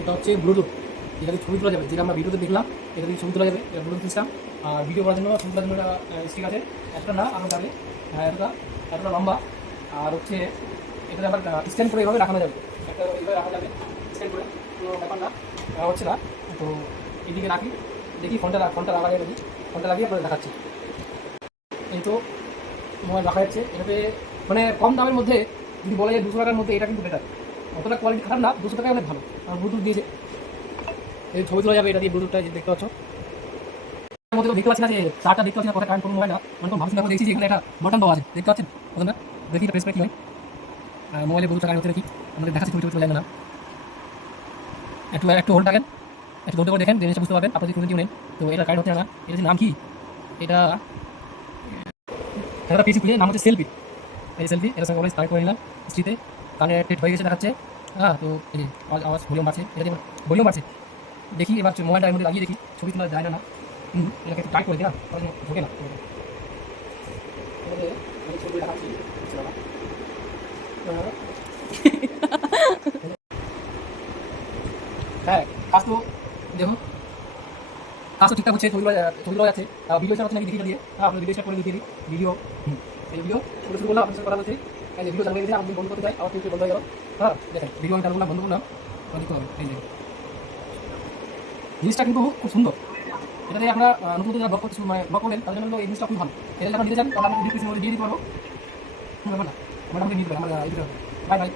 এটা হচ্ছে ব্লুটুথ, এটা দিয়ে ছবি তোলা যাবে, যেটা আমরা ভিডিওতে দেখলাম এটা দিয়ে ছবি তোলা যাবে। এটা ব্লুটুথ সিস্টেম। আর ভিডিও করার জন্য ছবি তোলার জন্য একটা স্টিক আছে, একটা না আরও যাবে, এতটা লম্বা। আর হচ্ছে এটা আবার স্ট্যান্ড করে এভাবে রাখানো যাবে, একটা এইভাবে রাখা যাবে স্ট্যান্ড করে, কোনো ব্যাপার না, হচ্ছে না। তো এদিকে রাখি, দেখি ফোনটা লাগাই, দেখি ফোনটা লাগিয়ে আপনাদের দেখাচ্ছি। এই তো মোবাইল রাখা যাচ্ছে এটাতে, মানে কম দামের মধ্যে যদি বলা যায় 200 টাকার মধ্যে এটা কিন্তু বেটার, অতটা কোয়ালিটি খারাপ না, 200 টাকায় অনেক ভালো। আর ব্লুটুথ দিয়েছে, এই ছবি তোলা যাবে এটা দিয়ে, ব্লুটুথটা যে দেখতে পাচ্ছ। এর মধ্যে তো দেখতে পাচ্ছি না যে চারটা দেখতে পাচ্ছি না, কথা কারেন্ট কোনো মোবাইল না, মানে কোনো ভাবছি না, দেখছি যে এখানে একটা বটন দেওয়া আছে, দেখতে পাচ্ছেন প্রথমটা, দেখি এটা প্রেস করে কি হয়। মোবাইলে ব্লুটুথ কারেন্ট হচ্ছে দেখি, আমাদের দেখাচ্ছি ছবি তোলা যাবে না। একটু হোল্ড থাকেন, একটু ধরতে করে দেখেন, জিনিসটা বুঝতে পারবেন, আপনার যদি কোনো নেন। তো এটা কারেন্ট হচ্ছে না, এটা নাম কি, এটা একটা পিসি খুঁজে নাম হচ্ছে সেলফি। এই সেলফি এর সঙ্গে অলওয়েজ কানেক্ট করে নিলাম স্ত্রীতে, কানেক্টেড হয়ে গেছে দেখাচ্ছে। হ্যাঁ, তো এই যে আওয়াজ ভলিউম বাড়ছে, এটা যে ভলিউম বাড়ছে, দেখি এবার মোবাইলটার মধ্যে লাগিয়ে দেখি ছবি তোলা যায় না। এটাকে একটু টাইট করে দিই না, তাহলে ঢোকে না। ছবি দেখাচ্ছি, হ্যাঁ কাজ তো দেখুন, কাজ তো ঠিকঠাক হচ্ছে, ছবি তোলা যাচ্ছে। ভিডিও চালাচ্ছে নাকি দেখি দিয়ে, আপনার ভিডিও করে দেখিয়ে দিই। ভিডিও এই ভিডিও শুরু করলাম, আপনার সাথে কথা বলছি। এই যে ভিডিও চালু হয়ে গেছে, আপনি বন্ধ করতে চাই, আবার বন্ধ হয়ে গেল। হ্যাঁ দেখেন, ভিডিও আমি চালু করলাম, বন্ধ করলাম, দেখতে হবে। এই দেখুন জিনিসটা কিন্তু খুব সুন্দর। এটাতে আপনারা নতুন যারা ব্লগ করতে মানে ব্লগ করবেন তাদের জন্য এই জিনিসটা খুব ভালো। এটা যখন নিতে চান তাহলে আমি ডিসক্রিপশনে দিয়ে দিতে পারবো, কোনো ব্যাপার না, আমরা নিতে পারি, আমরা বাই বাই।